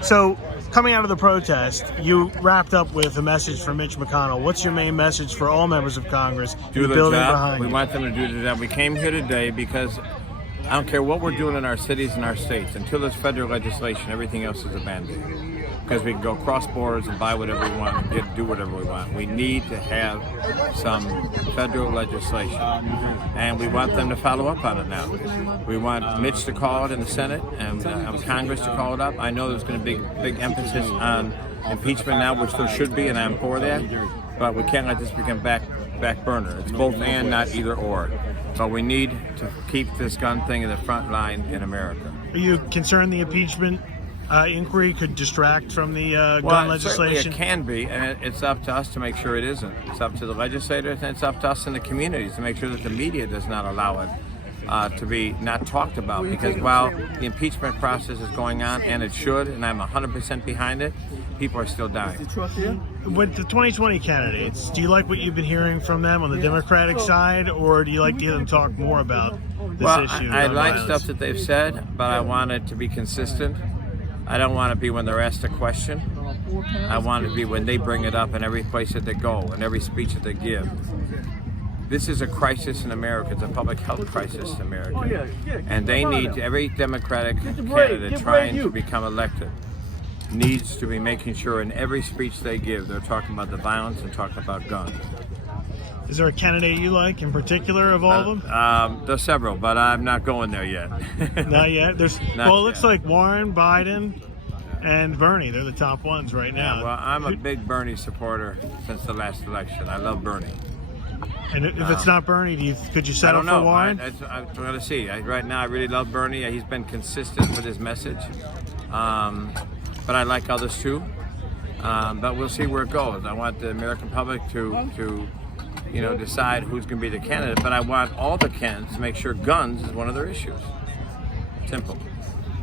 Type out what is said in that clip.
So, coming out of the protest, you wrapped up with a message for Mitch McConnell. What's your main message for all members of Congress? Do the building job. behind We you? want them to do the job. We came here today because I don't care what we're doing in our cities and our states. Until there's federal legislation, everything else is a Band-Aid. Because we can go cross borders and buy whatever we want and do whatever we want. We need to have some federal legislation. And we want them to follow up on it now. We want Mitch to call it in the Senate and Congress to call it up. I know there's going to be big emphasis on impeachment now, which there should be, and I'm for that. But we can't let this become back burner. It's both and, not either or. But we need to keep this gun thing in the front line in America. Are you concerned the impeachment inquiry could distract from the gun Well, legislation? certainly it can be, and it's up to us to make sure it isn't. It's up to the legislators, and it's up to us in the communities to make sure that the media does not allow it to be not talked about. Because while the impeachment process is going on, and it should, and I'm 100% behind it, people are still dying. With the 2020 candidates, do you like what you've been hearing from them on the Democratic side, or do you like to hear them talk more about this issue? I gun like violence? stuff that they've said, but I want it to be consistent. I don't want to be when they're asked a question. I want it to be when they bring it up in every place that they go, and every speech that they give. This is a crisis in America. It's a public health crisis in America. And they need, every Democratic candidate trying to become elected needs to be making sure in every speech they give, they're talking about the violence and talking about guns. Is there a candidate you like in particular of all of them? There's several, but I'm not going there yet. Not yet. It Not looks yet. like Warren, Biden, and Bernie. They're the top ones right now. Well, I'm a big Bernie supporter since the last election. I love Bernie. And if it's not Bernie, could you I settle don't know. for Warren? I'm going to see. Right now, I really love Bernie. He's been consistent with his message. But I like others too. But we'll see where it goes. I want the American public to decide who's going to be the candidate. But I want all the candidates to make sure guns is one of their issues. Simple.